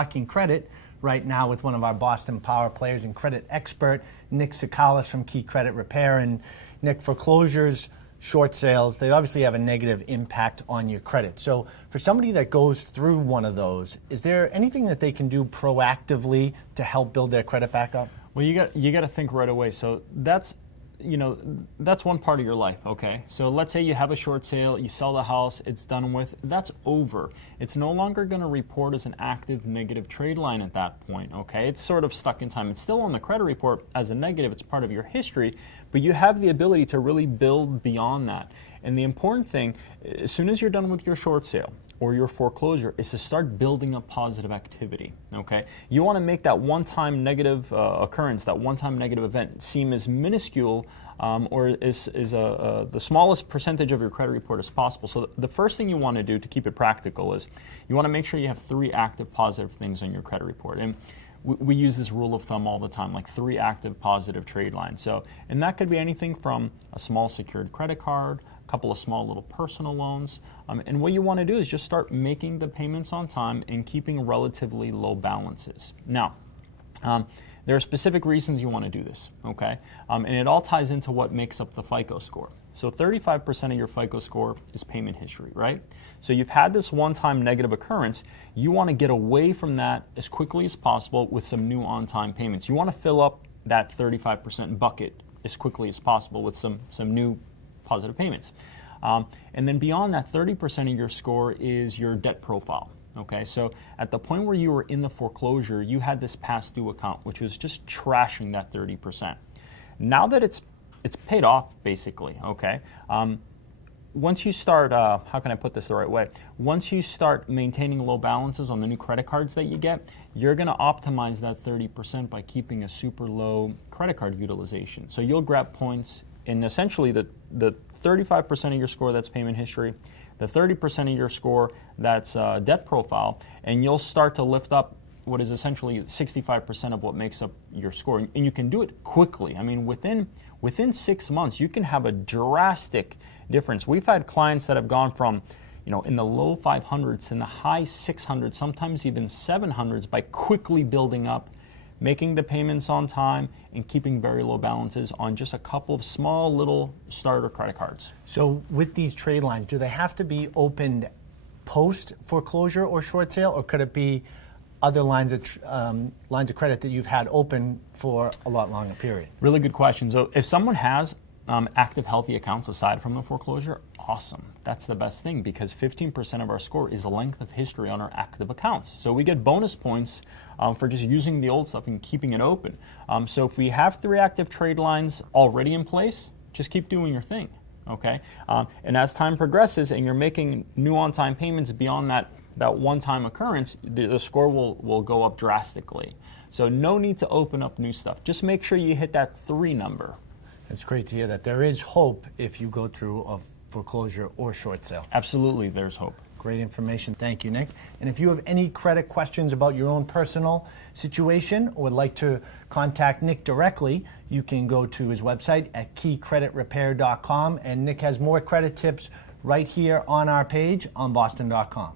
talking credit right now with one of our Boston Power players and credit expert, Nick Tsoukalis from Key Credit Repair. And Nick, foreclosures, short sales, they obviously have a negative impact on your credit. So for somebody that goes through one of those, is there anything that they can do proactively to help build their credit back up? Well, you got to think right away. So that's one part of your life, okay? So let's say you have a short sale, you sell the house, it's done with, that's over. It's no longer going to report as an active negative trade line at that point, okay? It's sort of stuck in time. It's still on the credit report as a negative, it's part of your history, but you have the ability to really build beyond that. And the important thing, as soon as you're done with your short sale or your foreclosure, is to start building up positive activity, okay? You want to make that one-time negative occurrence, that one-time negative event, seem as minuscule or is the smallest percentage of your credit report as possible. So the first thing you want to do to keep it practical is you want to make sure you have 3 active positive things on your credit report. And we use this rule of thumb all the time, like 3 active positive trade lines. So, and that could be anything from a small secured credit card, couple of small little personal loans, and what you want to do is just start making the payments on time and keeping relatively low balances. Now, there are specific reasons you want to do this, okay? And it all ties into what makes up the FICO score. So 35% of your FICO score is payment history, right? So you've had this one-time negative occurrence. You want to get away from that as quickly as possible with some new on-time payments. You want to fill up that 35% bucket as quickly as possible with some new positive payments. And then beyond that, 30% of your score is your debt profile. Okay, so at the point where you were in the foreclosure, you had this past due account, which was just trashing that 30%. Now that it's paid off, basically, okay, once you start, how can I put this the right way? Once you start maintaining low balances on the new credit cards that you get, you're going to optimize that 30% by keeping a super low credit card utilization. So you'll grab points in essentially the 35% of your score that's payment history, the 30% of your score that's debt profile, and you'll start to lift up what is essentially 65% of what makes up your score. And you can do it quickly. I mean, within 6 months, you can have a drastic difference. We've had clients that have gone from, in the low 500s, in the high 600s, sometimes even 700s, by quickly building up, making the payments on time, and keeping very low balances on just a couple of small little starter credit cards. So with these trade lines, do they have to be opened post foreclosure or short sale, or could it be other lines of credit that you've had open for a lot longer period? Really good question. So if someone has active, healthy accounts aside from the foreclosure, awesome. That's the best thing, because 15% of our score is the length of history on our active accounts. So we get bonus points for just using the old stuff and keeping it open. So if we have 3 active trade lines already in place, just keep doing your thing, okay? And as time progresses and you're making new on-time payments beyond that one-time occurrence, the score will go up drastically. So no need to open up new stuff. Just make sure you hit that 3 number. It's great to hear that there is hope if you go through a foreclosure or short sale. Absolutely, there's hope. Great information. Thank you, Nick. And if you have any credit questions about your own personal situation or would like to contact Nick directly, you can go to his website at keycreditrepair.com. And Nick has more credit tips right here on our page on boston.com.